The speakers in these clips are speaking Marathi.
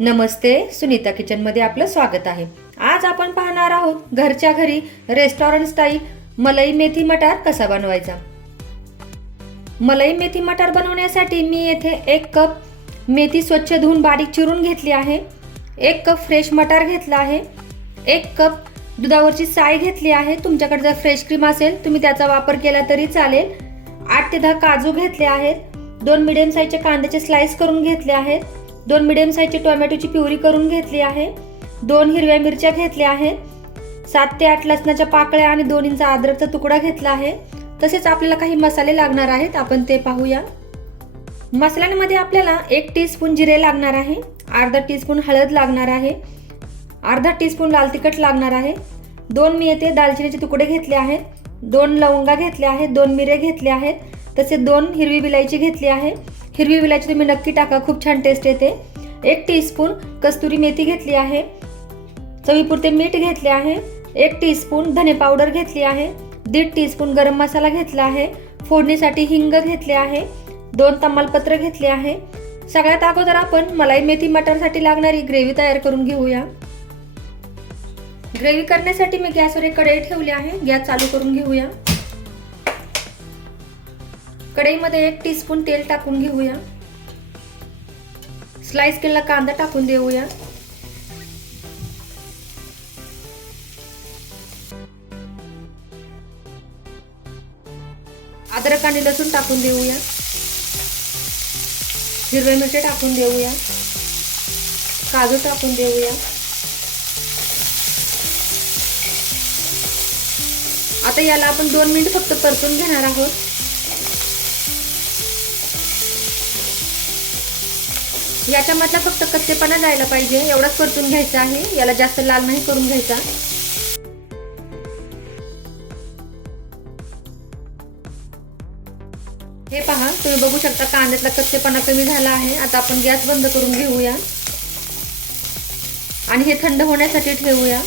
नमस्ते सुनीता किचनमध्ये आपलं स्वागत आहे. आज आपण पाहणार आहोत घरच्या घरी रेस्टॉरंट स्टाईल मलाई मेथी मटार कसा बनवायचा? मलाई मेथी मटार बनवण्यासाठी मी येथे एक कप मेथी स्वच्छ धुवून बारीक चिरून घेतली आहे. एक कप फ्रेश मटार घेतला आहे. एक कप दुधावरची साय घेतली आहे. तुमच्याकडे जर फ्रेश क्रीम असेल तुम्ही त्याचा वापर केला तरी चालेल. आठ ते दहा काजू घेतले आहेत. दोन मिडियम साईजचे कांद्याचे स्लाइस करून घेतले आहेत. दोन मिडियम साईजची टोमॅटोची प्युरी करून घेतली आहे. दोन हिरव्या मिरच्या घेतल्या आहेत. सात ते आठ लसणाच्या पाकळ्या आणि दोन इंच अद्रकचा तुकडा घेतला आहे. तसेच आपल्याला काही मसाले लागणार आहेत. आपण ते पाहूया. मसाल्यांमध्ये आपल्याला एक टीस्पून जिरे लागणार आहे. अर्धा टीस्पून हळद लागणार आहे. अर्धा टीस्पून लाल तिखट लागणार आहे. दोन मी येथे दालचिनीचे तुकडे घेतले आहेत. दोन लवंगा घेतल्या आहेत. दोन मिरे घेतले आहेत. तसे दोन हिरवी विलायची घेतली आहे. हिरवी विलायची तुम्ही नक्की टाका. खूप छान टेस्ट येते. एक टीस्पून कस्तुरी मेथी घेतली आहे. चवीपुरते मीठ घेतले आहे. एक टीस्पून धने पावडर घेतली आहे. दीड टीस्पून गरम मसाला घेतला आहे. फोडणीसाठी हिंग घेतले आहे. दोन तमालपत्र घेतले आहे. सगळ्यात अगोदर आपण मलाई मेथी मटरसाठी लागणारी ग्रेव्ही तयार करून घेऊया. ग्रेव्ही करण्यासाठी मी गॅसवर एक कढई ठेवली आहे. गॅस चालू करून घेऊया. कढईमध्ये एक टीस्पून तेल टाकून घेऊया. स्लाइस केलेला कांदा टाकून देऊया. अद्रक आणि लसूण टाकून देऊया. हिरव्या मिरच्या टाकून देऊया. काजू टाकून देऊया. आता याला आपण दोन मिनिट फक्त परतून घेणार आहोत. याच्यामधला फक्त कच्चेपणा जायला पाहिजे. एवढाच परतून घ्यायचा आहे. याला जास्त लाल नाही करून घ्यायचा. हे पहा तुम्ही बघू शकता कांद्यातला कच्चेपणा कमी झाला आहे. आता आपण गॅस बंद करून घेऊया. आणि हे थंड होण्यासाठी ठेवूया.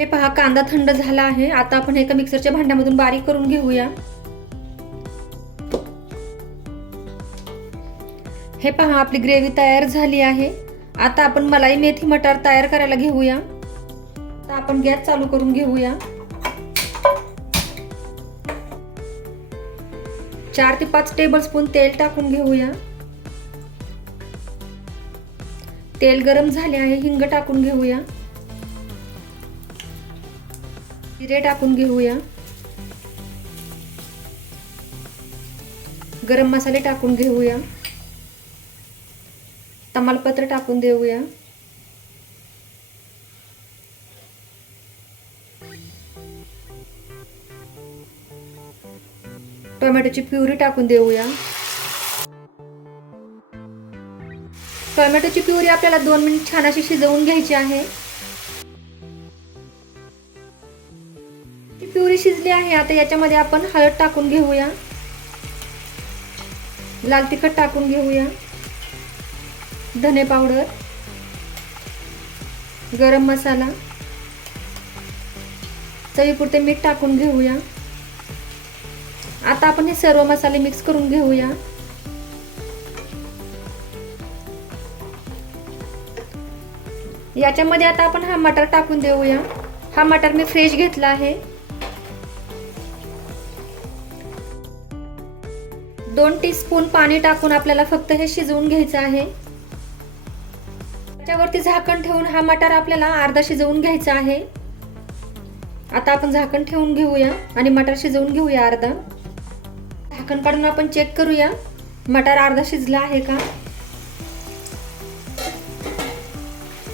हे पहा कांदा थंड झाला आहे. आता आपण एका मिक्सरच्या भांड्यामधून बारीक करून घेऊया. हे पहा आपली ग्रेव्ही तयार झाली आहे. आता आपण मलाई मेथी मटार तयार करायला घेऊया. आता आपण गॅस चालू करून घेऊया. चार ते पाच टेबल स्पून तेल टाकून घेऊया. तेल गरम झाले आहे हिंग टाकून घेऊया. जिरे टाकून घेऊया. गरम मसाले टाकून घेऊया. तमालपत्र टाकून देऊया. टोमॅटोची प्युरी टाकून देऊया. टोमॅटोची प्युरी आपल्याला दोन मिनिट छान अशी शिजवून घ्यायची आहे. प्युरी शिजली आहे आता याच्यामध्ये आपण हळद टाकून घेऊया. लाल तिखट टाकून घेऊया. धने पावडर. गरम मसाला. चवीपुरते मीठ टाकून घेऊया. आता आपण हे सर्व मसाले मिक्स करून घेऊया. याच्यामध्ये आता आपण हा मटर टाकून देऊया. हा मटर मी फ्रेश घेतला आहे. दोन टीस्पून पाणी टाकून आपल्याला फक्त हे शिजवून घ्यायचं आहे. त्याच्यावरती झाकण ठेवून हा मटार आपल्याला अर्धा शिजवून घ्यायचा आहे. आता आपण झाकण ठेवून घेऊया आणि मटार शिजवून घेऊया अर्धा. झाकण काढून आपण चेक करूया. मटार अर्धा शिजला आहे का?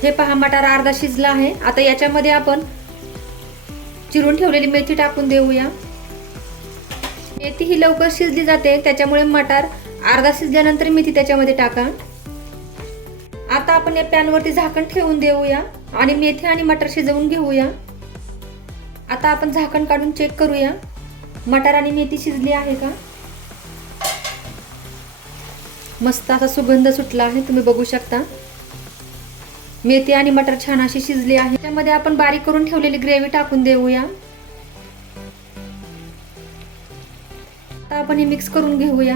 हे पहा मटार अर्धा शिजला आहे. आता याच्यामध्ये आपण चिरून ठेवलेली मेथी टाकून देऊया. मेथी ही लवकर शिजली जाते त्याच्यामुळे मटार अर्धा शिजल्यानंतर मेथी त्याच्यामध्ये टाका. आता आपण या पॅनवरती झाकण ठेवून देऊया आणि मेथी आणि मटार शिजवून घेऊया. आता आपण झाकण काढून चेक करूया. मटार आणि मेथी शिजली आहे का? मस्त असा सुगंध सुटला आहे तुम्ही बघू शकता. मेथी आणि मटर छान अशी शिजली आहे. त्यामध्ये आपण बारीक करून ठेवलेली ग्रेव्ही टाकून देऊया. आता आपण हे मिक्स करून घेऊया.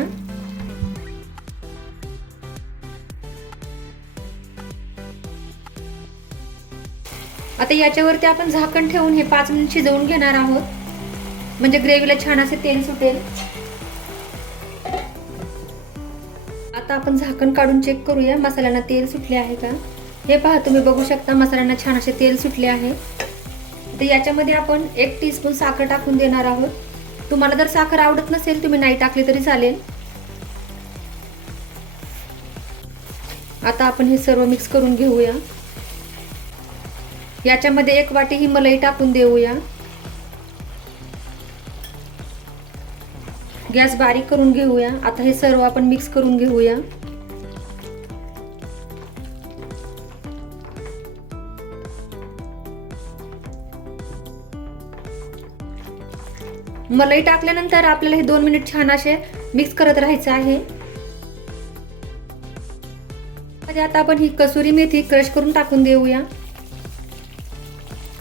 आता याच्यावरती आपण झाकण ठेवून हे पाच मिनिट शिजवून घेणार आहोत. म्हणजे ग्रेव्हीला छान असे तेल सुटेल. आता आपण झाकण काढून चेक करूया मसाल्यांना तेल सुटले आहे का? हे पहा तुम्ही बघू शकता मसाल्यांना छान असे तेल सुटले आहे. तर याच्यामध्ये आपण एक टीस्पून साखर टाकून देणार आहोत. तुम्हाला जर साखर आवडत नसेल तुम्ही नाही टाकली तरी चालेल. आता आपण हे सर्व मिक्स करून घेऊया. याच्यामध्ये एक वाटी ही मलाई टाकून देऊया. गॅस बारीक करून घेऊया. आता हे सर्व आपण मिक्स करून घेऊया. मलाई टाकल्यानंतर आपल्याला हे दोन मिनिट छान असे मिक्स करत राहायचं आहे. म्हणजे आता आपण ही कसुरी मेथी क्रश करून टाकून देऊया.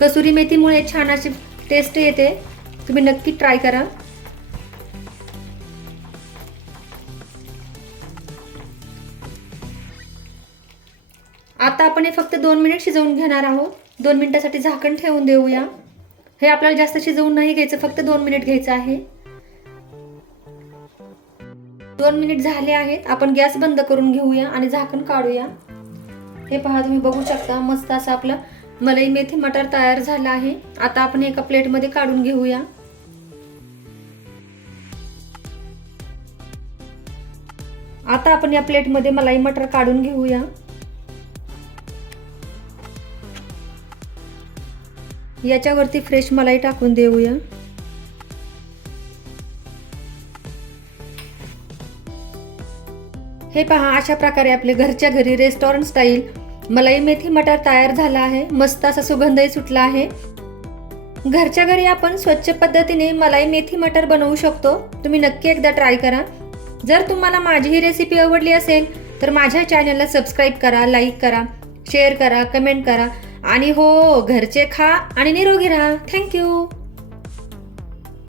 कसुरी मेथीमुळे छान अशी टेस्ट येते. तुम्ही नक्की ट्राय करा. आता आपण हे फक्त दोन मिनिट शिजवून घेणार आहोत. दोन मिनिटासाठी झाकण ठेवून देऊया. हे आपल्याला जास्त शिजवून नाही घ्यायचं फक्त दोन मिनिट घ्यायचं आहे. दोन मिनिट झाले आहेत. आपण गॅस बंद करून घेऊया आणि झाकण काढूया. हे पहा तुम्ही बघू शकता मस्त असं आपलं मलाई मेथी मटर तयार झालं आहे. आता आपण एका प्लेटमध्ये काढून घेऊया. आता आपण या प्लेटमध्ये मलाई मटर काढून घेऊया. याच्यावरती फ्रेश मलाई टाकून देऊया. हे पहा अशा प्रकारे आपले घरच्या घरी रेस्टॉरंट स्टाईल मलाई मेथी मटर तयार झाला आहे. मस्त असा सुगंधही सुटला आहे. घरच्या घरी आपण स्वच्छ पद्धतीने मलाई मेथी मटर बनवू शकतो. तुम्ही नक्की एकदा ट्राय करा. जर तुम्हाला माझी ही रेसिपी आवडली असेल तर माझ्या चॅनलला सबस्क्राईब करा लाईक करा शेअर करा कमेंट करा. आणि हो घरचे खा आणि निरोगी राहा. थँक्यू